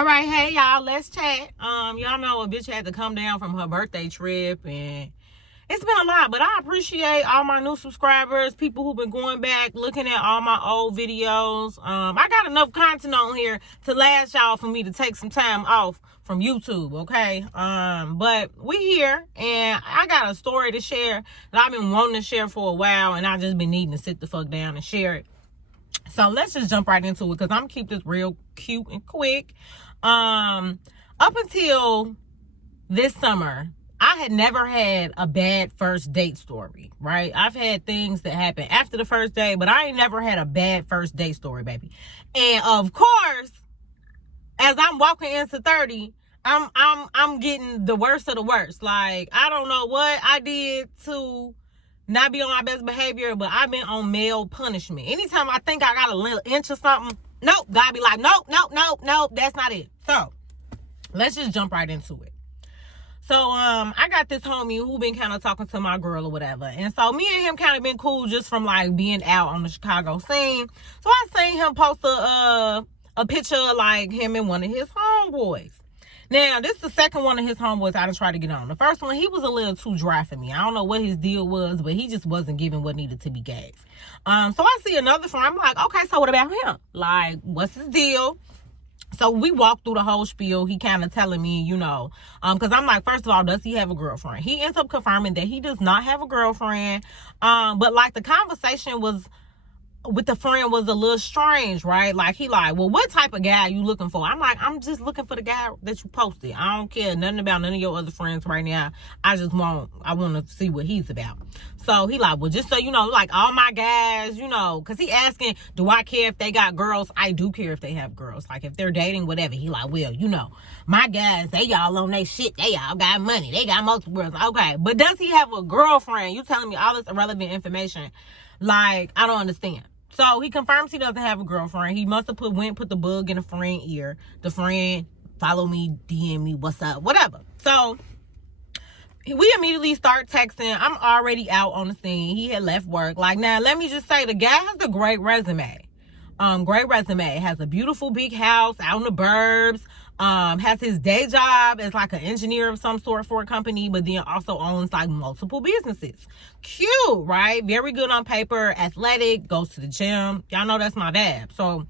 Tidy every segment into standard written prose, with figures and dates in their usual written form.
All right, hey y'all, let's chat. Y'all know a bitch had to come down from her birthday trip, and it's been a lot, but I appreciate all my new subscribers, people who've been going back, looking at all my old videos. I got enough content on here to last y'all for me to take some time off from YouTube, okay? But we here, and I got a story to share that I've been wanting to share for a while, and I just been needing to sit the fuck down and share it. So let's just jump right into it, because I'm gonna keep this real cute and quick. Up until this summer, I had never had a bad first date story, right? I've had things that happen after the first date, but I ain't never had a bad first date story, baby. And of course, as I'm walking into 30, I'm getting the worst of the worst. Like, I don't know what I did to not be on my best behavior, but I've been on male punishment. Anytime I think I got a little inch or something, nope, God be like, nope, that's not it. So let's just jump right into it. So I got this homie who been kind of talking to my girl or whatever, and so me and him kind of been cool just from like being out on the Chicago scene. So I seen him post a picture of like him and one of his homeboys. Now, this is the second one of his homeboys I done tried to get on. The first one, he was a little too dry for me. I don't know what his deal was, but he just wasn't giving what needed to be gave. So I see another friend. I'm like, okay, so what about him? Like, what's his deal? So we walked through the whole spiel. He kind of telling me, because I'm like, first of all, does he have a girlfriend? He ends up confirming that he does not have a girlfriend. But like the conversation was with the friend was a little strange, right? Like, he like, well, what type of guy are you looking for? I'm like, I'm just looking for the guy that you posted. I don't care nothing about none of your other friends right now. I want to see what he's about. So he like, well, just so you know, like all my guys, because he asking, do I care if they got girls? I do care if they have girls. Like, if they're dating, whatever. He like, well, my guys, they all on their shit. They all got money. They got multiple girls. Okay, but does he have a girlfriend? You telling me all this irrelevant information? Like, I don't understand. So he confirms he doesn't have a girlfriend. He must have put the bug in a friend ear. The friend, follow me, DM me, what's up, whatever. So we immediately start texting. I'm already out on the scene. He had left work. Like, now, let me just say, the guy has a great resume. Has a beautiful big house out in the burbs. Has his day job as like an engineer of some sort for a company, but then also owns like multiple businesses. Cute, right? Very good on paper, athletic, goes to the gym. Y'all know that's my vibe. So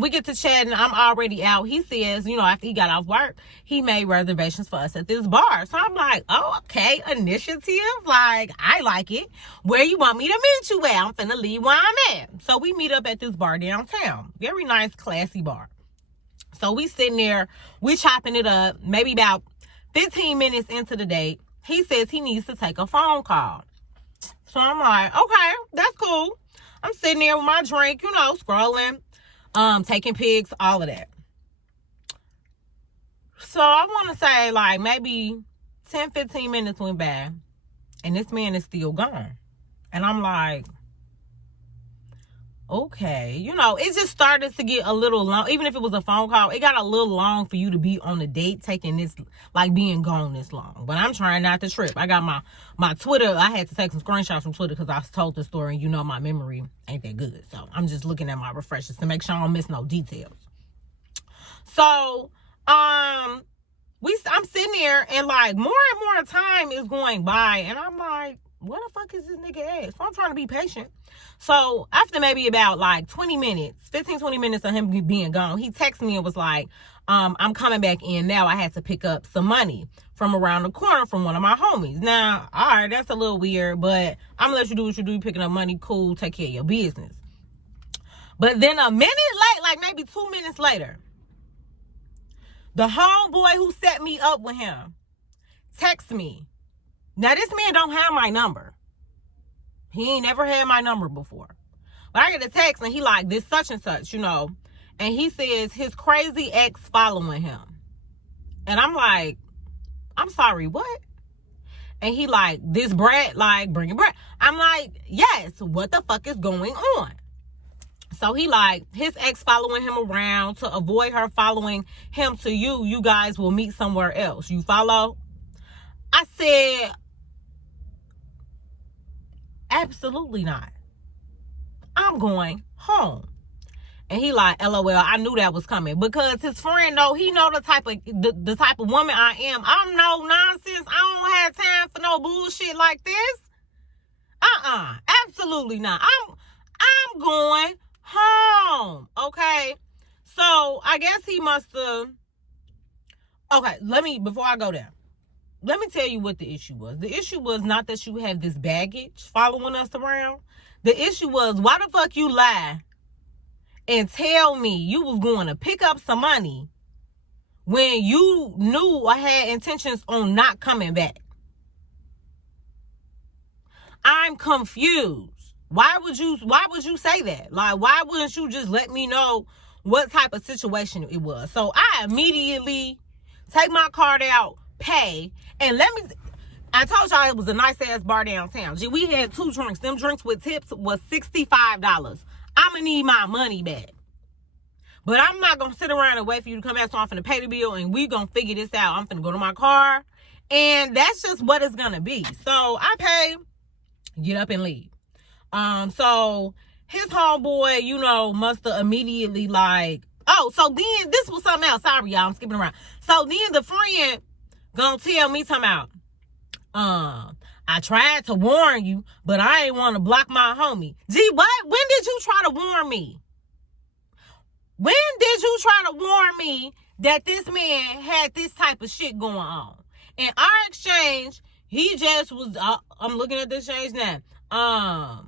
we get to chatting. I'm already out. He says, after he got off work, he made reservations for us at this bar. So I'm like, oh, okay, initiative. Like, I like it. Where you want me to meet you at? I'm finna leave where I'm at. So we meet up at this bar downtown. Very nice, classy bar. So we sitting there, we chopping it up, maybe about 15 minutes into the date. He says he needs to take a phone call. So I'm like, okay, that's cool. I'm sitting there with my drink, scrolling, taking pics, all of that. So I want to say like maybe 10, 15 minutes went by, and this man is still gone. And I'm like, okay, it just started to get a little long. Even if it was a phone call, it got a little long for you to be on the date taking this, like being gone this long. But I'm trying not to trip. I got my Twitter. I had to take some screenshots from Twitter because I told the story, and my memory ain't that good. So I'm just looking at my refreshers to make sure I don't miss no details. So I'm sitting there, and like more and more time is going by, and I'm like, where the fuck is this nigga at? So I'm trying to be patient. So after maybe about like 20 minutes of him being gone, he texted me and was like, I'm coming back in now. I had to pick up some money from around the corner from one of my homies. Now, all right, that's a little weird, but I'm gonna let you do what you do. Picking up money, cool, take care of your business. But then a minute late, like maybe 2 minutes later, the homeboy who set me up with him texts me. Now, this man don't have my number. He ain't never had my number before. But I get a text, and he like, this such and such, And he says his crazy ex following him. And I'm like, I'm sorry, what? And he like, this brat, like, bringing brat. I'm like, yes, what the fuck is going on? So he like, his ex following him around to avoid her following him to you. You guys will meet somewhere else. You follow? I said, absolutely not. I'm going home. And he like, LOL, I knew that was coming. Because his friend, though, he know the type of woman I am. I'm no nonsense. I don't have time for no bullshit like this. Absolutely not. I'm going home. Okay. So I guess he must have. Okay, before I go there, let me tell you what the issue was. The issue was not that you had this baggage following us around. The issue was, why the fuck you lie and tell me you was going to pick up some money when you knew I had intentions on not coming back? I'm confused. Why would you say that? Like, why wouldn't you just let me know what type of situation it was? So I immediately take my card out, pay, and I told y'all it was a nice ass bar downtown. Gee, we had 2 drinks. Them drinks with tips was $65. I'm gonna need my money back. But I'm not gonna sit around and wait for you to come back, so I'm finna pay the bill and we gonna figure this out. I'm finna go to my car, and that's just what it's gonna be. So I pay, get up and leave. So his homeboy, must have immediately like, so then this was something else. Sorry, y'all, I'm skipping around. So then the friend gonna tell me, talking about, I tried to warn you, but I ain't want to block my homie. Gee, what? When did you try to warn me? When did you try to warn me that this man had this type of shit going on? In our exchange, he just was, I'm looking at the exchange now.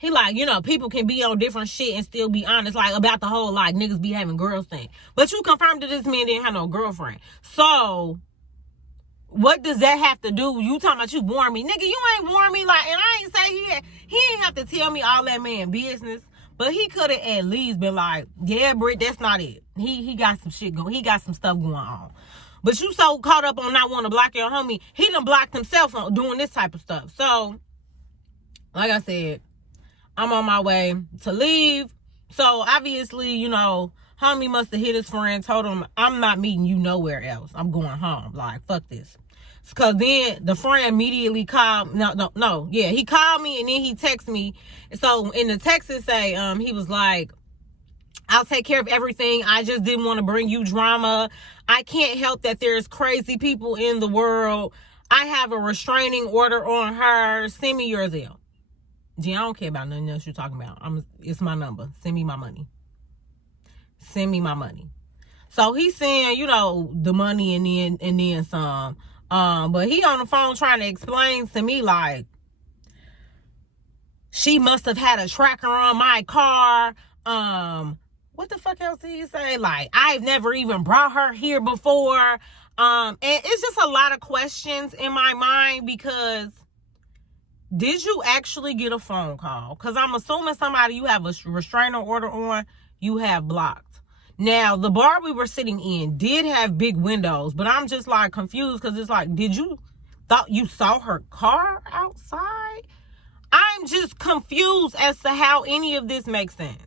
He like, people can be on different shit and still be honest, like about the whole like niggas be having girls thing. But you confirmed that this man didn't have no girlfriend. So what does that have to do? You talking about you warn me. Nigga, you ain't warn me. Like, and I ain't say he ain't have to tell me all that man business. But he could have at least been like, yeah, Britt, that's not it. He got some shit going. He got some stuff going on. But you so caught up on not wanting to block your homie, he done blocked himself on doing this type of stuff. So, like I said, I'm on my way to leave. So, obviously, homie must have hit his friend, told him, I'm not meeting you nowhere else. I'm going home. Like, fuck this. Because then the friend immediately called. Yeah, he called me and then he texted me. So, in the text it say, he was like, I'll take care of everything. I just didn't want to bring you drama. I can't help that there's crazy people in the world. I have a restraining order on her. Send me your Zelle. Gee, I don't care about nothing else you're talking about. It's my number. Send me my money. Send me my money. So he's saying, the money and then some. But he on the phone trying to explain to me like, she must have had a tracker on my car. What the fuck else did he say? Like, I've never even brought her here before. And it's just a lot of questions in my mind because did you actually get a phone call? Because I'm assuming somebody you have a restraining order on, you have blocked. Now, the bar we were sitting in did have big windows, but I'm just like confused because it's like, thought you saw her car outside? I'm just confused as to how any of this makes sense.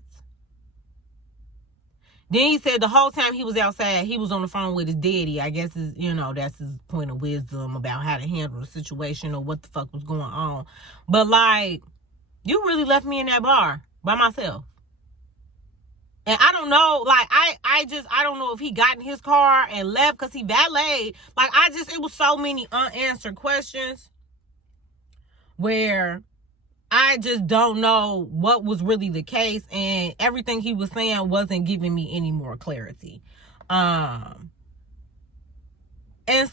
Then he said the whole time he was outside, he was on the phone with his daddy. I guess that's his point of wisdom about how to handle the situation or what the fuck was going on. But like, you really left me in that bar by myself. And I don't know, like, I don't know if he got in his car and left because he valeted. Like, it was so many unanswered questions where I just don't know what was really the case, and everything he was saying wasn't giving me any more clarity. And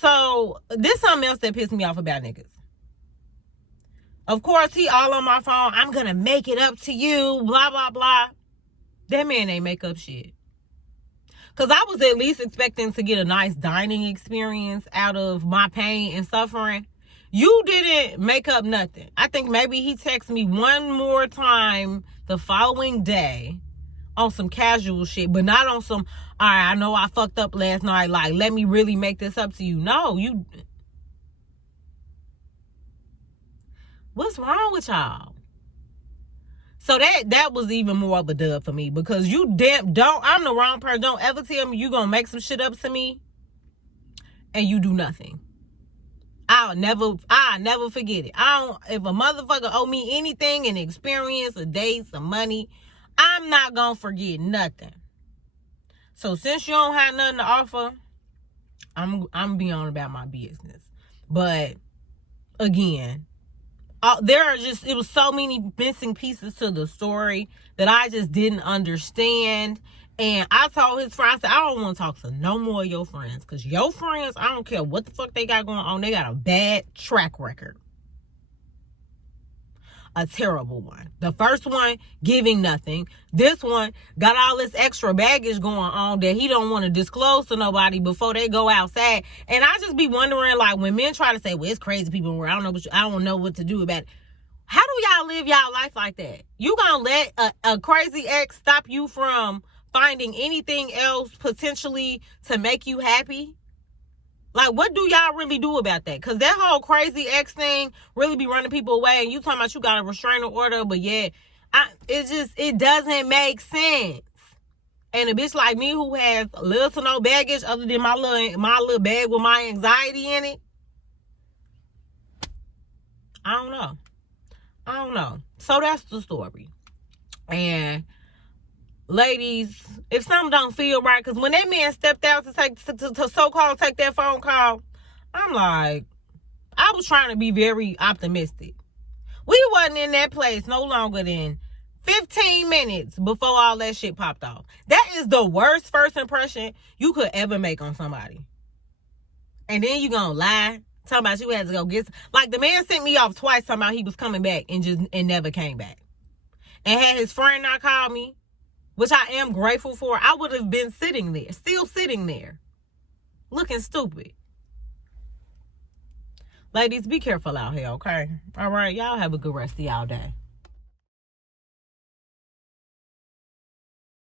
so this something else that pissed me off about niggas. Of course, he all on my phone. I'm gonna make it up to you, blah, blah, blah. That man ain't make up shit. Because I was at least expecting to get a nice dining experience out of my pain and suffering. You didn't make up nothing. I think maybe he texted me one more time the following day on some casual shit, but not on some, all right, I know I fucked up last night. Like, let me really make this up to you. No, what's wrong with y'all? So that was even more of a dub for me because I'm the wrong person. Don't ever tell me you gonna make some shit up to me and you do nothing. I'll never forget it. If a motherfucker owe me anything, an experience, a date, some money, I'm not gonna forget nothing. So since you don't have nothing to offer, I'm be on about my business. But again, it was so many missing pieces to the story that I just didn't understand. And I told his friend, I said, I don't want to talk to no more of your friends. Because your friends, I don't care what the fuck they got going on. They got a bad track record. A terrible one. The first one, giving nothing. This one got all this extra baggage going on that he don't want to disclose to nobody before they go outside. And I just be wondering, like, when men try to say, well, it's crazy people where I don't know what to do about it. How do y'all live y'all life like that? You gonna let a crazy ex stop you from finding anything else potentially to make you happy? Like, what do y'all really do about that? Because that whole crazy ex thing really be running people away. And you talking about you got a restraining order, but yeah, it doesn't make sense. And a bitch like me who has little to no baggage other than my little bag with my anxiety in it, I don't know. So that's the story. And ladies, if something don't feel right, because when that man stepped out to so-called take that phone call, I'm like, I was trying to be very optimistic. We wasn't in that place no longer than 15 minutes before all that shit popped off. That is the worst first impression you could ever make on somebody. And then you gonna lie, talking about you had to go get... Like, the man sent me off twice talking about he was coming back and never came back. And had his friend not called me, which I am grateful for, I would have been still sitting there, looking stupid. Ladies, be careful out here, okay? All right, y'all have a good rest of y'all day.